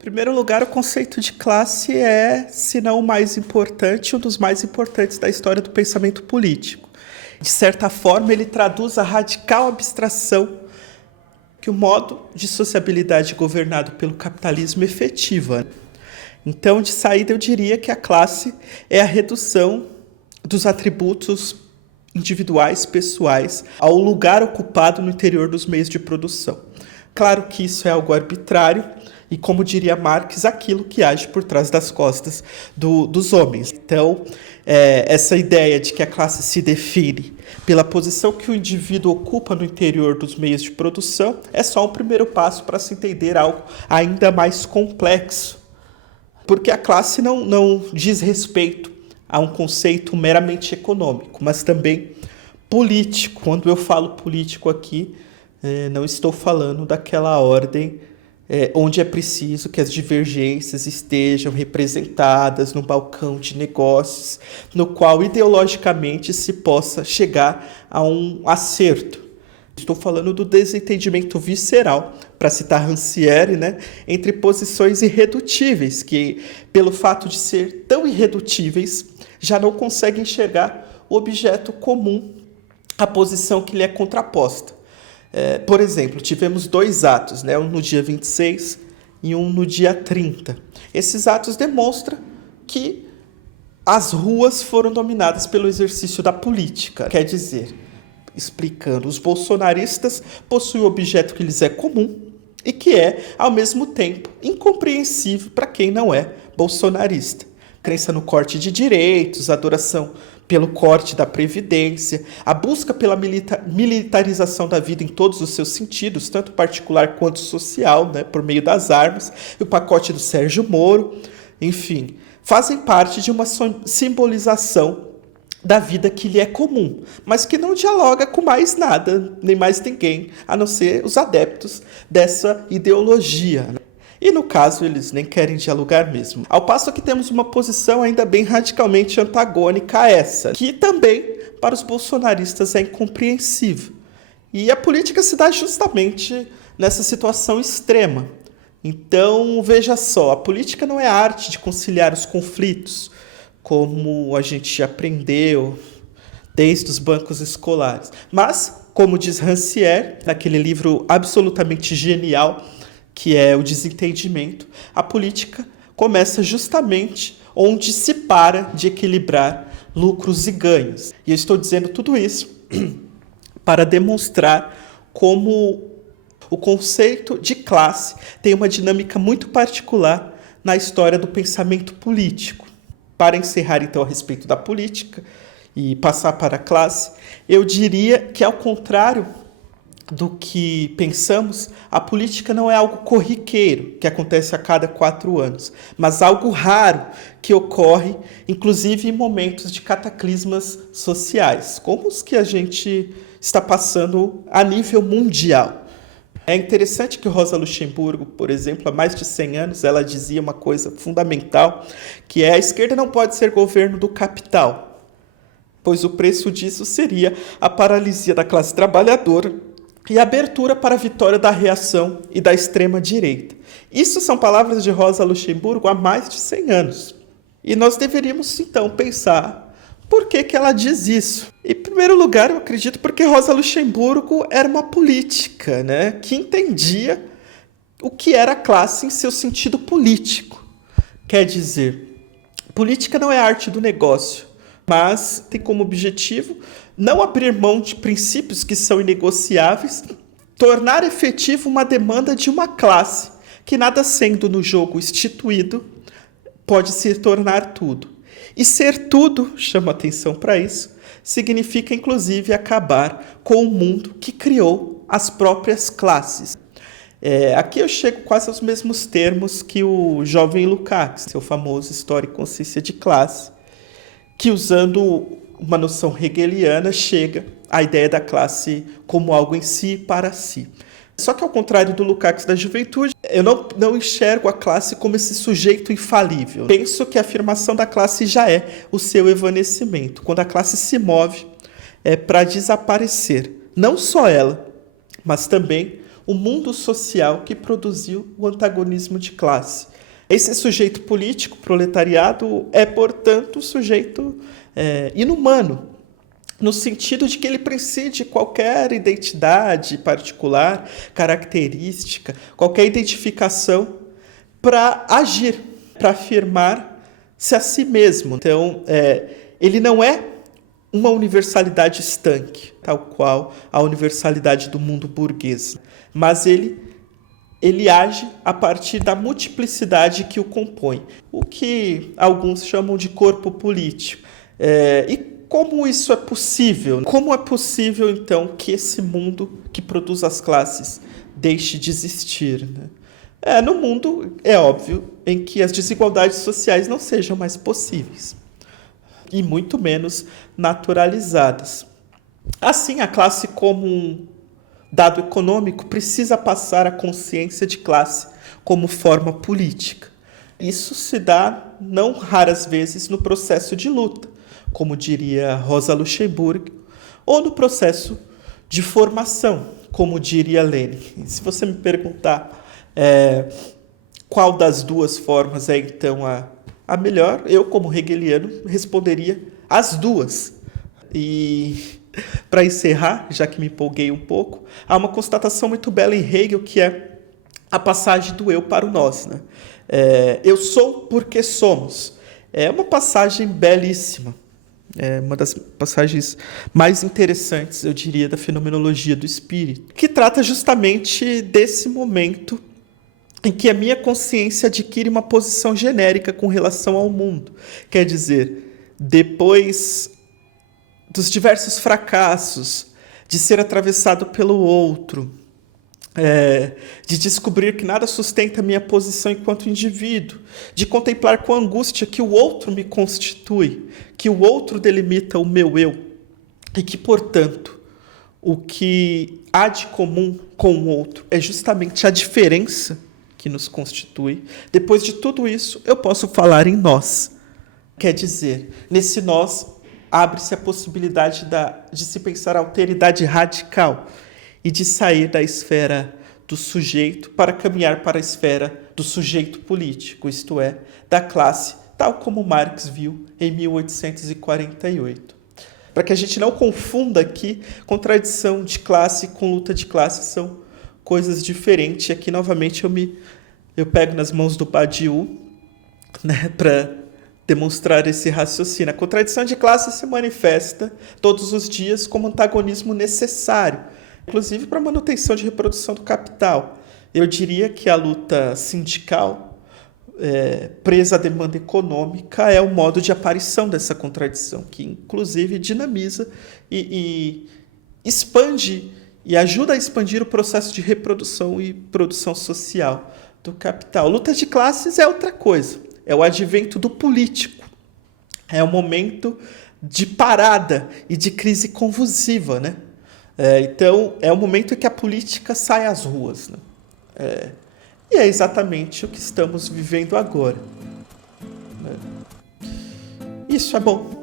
Em primeiro lugar, o conceito de classe é, se não o mais importante, um dos mais importantes da história do pensamento político. De certa forma, ele traduz a radical abstração que o modo de sociabilidade governado pelo capitalismo efetiva. Então, de saída, eu diria que a classe é a redução dos atributos individuais, pessoais, ao lugar ocupado no interior dos meios de produção. Claro que isso é algo arbitrário e, como diria Marx, aquilo que age por trás das costas dos homens. Então, essa ideia de que a classe se define pela posição que o indivíduo ocupa no interior dos meios de produção é só um primeiro passo para se entender algo ainda mais complexo. Porque a classe não diz respeito a um conceito meramente econômico, mas também político. Quando eu falo político aqui, não estou falando daquela ordem onde é preciso que as divergências estejam representadas no balcão de negócios, no qual ideologicamente se possa chegar a um acerto. Estou falando do desentendimento visceral, para citar Rancière, entre posições irredutíveis, que, pelo fato de ser tão irredutíveis, já não conseguem enxergar o objeto comum, a posição que lhe é contraposta. Por exemplo, tivemos 2 atos, um no dia 26 e um no dia 30. Esses atos demonstram que as ruas foram dominadas pelo exercício da política. Quer dizer, explicando, os bolsonaristas possuem um objeto que lhes é comum e que é, ao mesmo tempo, incompreensível para quem não é bolsonarista. Crença no corte de direitos, adoração pelo corte da Previdência, a busca pela militarização da vida em todos os seus sentidos, tanto particular quanto social, por meio das armas, e o pacote do Sérgio Moro, enfim, fazem parte de uma simbolização da vida que lhe é comum, mas que não dialoga com mais nada, nem mais ninguém, a não ser os adeptos dessa ideologia. E no caso, eles nem querem dialogar mesmo. Ao passo que temos uma posição ainda bem radicalmente antagônica a essa, que também, para os bolsonaristas, é incompreensível. E a política se dá justamente nessa situação extrema. Então, veja só, a política não é a arte de conciliar os conflitos, como a gente aprendeu desde os bancos escolares. Mas, como diz Rancière, naquele livro absolutamente genial, que é O Desentendimento, a política começa justamente onde se para de equilibrar lucros e ganhos. E eu estou dizendo tudo isso para demonstrar como o conceito de classe tem uma dinâmica muito particular na história do pensamento político. Para encerrar, então, a respeito da política e passar para a classe, eu diria que, ao contrário do que pensamos, a política não é algo corriqueiro, que acontece a cada 4 anos, mas algo raro, que ocorre, inclusive, em momentos de cataclismas sociais, como os que a gente está passando a nível mundial. É interessante que Rosa Luxemburgo, por exemplo, há mais de 100 anos, ela dizia uma coisa fundamental, que é: a esquerda não pode ser governo do capital, pois o preço disso seria a paralisia da classe trabalhadora e a abertura para a vitória da reação e da extrema-direita. Isso são palavras de Rosa Luxemburgo há mais de 100 anos. E nós deveríamos, então, pensar por que ela diz isso. Em primeiro lugar, eu acredito porque Rosa Luxemburgo era uma política, que entendia o que era a classe em seu sentido político. Quer dizer, política não é a arte do negócio, mas tem como objetivo não abrir mão de princípios que são inegociáveis, tornar efetivo uma demanda de uma classe, que nada sendo no jogo instituído, pode se tornar tudo. E ser tudo, chama atenção para isso, significa inclusive acabar com o mundo que criou as próprias classes. Aqui eu chego quase aos mesmos termos que o jovem Lukács, seu famoso História e Consciência de Classe, que, usando uma noção hegeliana, chega à ideia da classe como algo em si e para si. Só que, ao contrário do Lukács da juventude, eu não enxergo a classe como esse sujeito infalível. Penso que a afirmação da classe já é o seu evanecimento, quando a classe se move para desaparecer. Não só ela, mas também o mundo social que produziu o antagonismo de classe. Esse sujeito político, proletariado, é, portanto, um sujeito inumano, no sentido de que ele prescinde de qualquer identidade particular, característica, qualquer identificação para agir, para afirmar-se a si mesmo. Então, ele não é uma universalidade estanque, tal qual a universalidade do mundo burguês, mas ele age a partir da multiplicidade que o compõe, o que alguns chamam de corpo político. E como isso é possível? Como é possível, então, que esse mundo que produz as classes deixe de existir, né? No mundo, é óbvio, em que as desigualdades sociais não sejam mais possíveis, e muito menos naturalizadas. Assim, a classe como um dado econômico precisa passar a consciência de classe como forma política. Isso se dá, não raras vezes, no processo de luta, como diria Rosa Luxemburgo, ou no processo de formação, como diria Lenin. E se você me perguntar qual das duas formas é então a melhor, eu, como hegeliano, responderia as duas. E para encerrar, já que me empolguei um pouco, há uma constatação muito bela em Hegel, que é a passagem do eu para o nós, né? Eu sou porque somos. É uma passagem belíssima. É uma das passagens mais interessantes, eu diria, da fenomenologia do espírito, que trata justamente desse momento em que a minha consciência adquire uma posição genérica com relação ao mundo. Quer dizer, depois dos diversos fracassos, de ser atravessado pelo outro, de descobrir que nada sustenta a minha posição enquanto indivíduo, de contemplar com angústia que o outro me constitui, que o outro delimita o meu eu, e que, portanto, o que há de comum com o outro é justamente a diferença que nos constitui. Depois de tudo isso, eu posso falar em nós. Quer dizer, nesse nós abre-se a possibilidade de se pensar a alteridade radical e de sair da esfera do sujeito para caminhar para a esfera do sujeito político, isto é, da classe, tal como Marx viu em 1848. Para que a gente não confunda aqui, contradição de classe com luta de classe são coisas diferentes. E aqui, novamente, eu pego nas mãos do Badiou, né, para demonstrar esse raciocínio. A contradição de classe se manifesta todos os dias como antagonismo necessário, inclusive para a manutenção de reprodução do capital. Eu diria que a luta sindical, presa à demanda econômica, é o modo de aparição dessa contradição, que inclusive dinamiza e expande e ajuda a expandir o processo de reprodução e produção social do capital. Luta de classes é outra coisa, é o advento do político, é o momento de parada e de crise convulsiva, né? Então, é o momento em que a política sai às ruas, né? E é exatamente o que estamos vivendo agora. Isso é bom.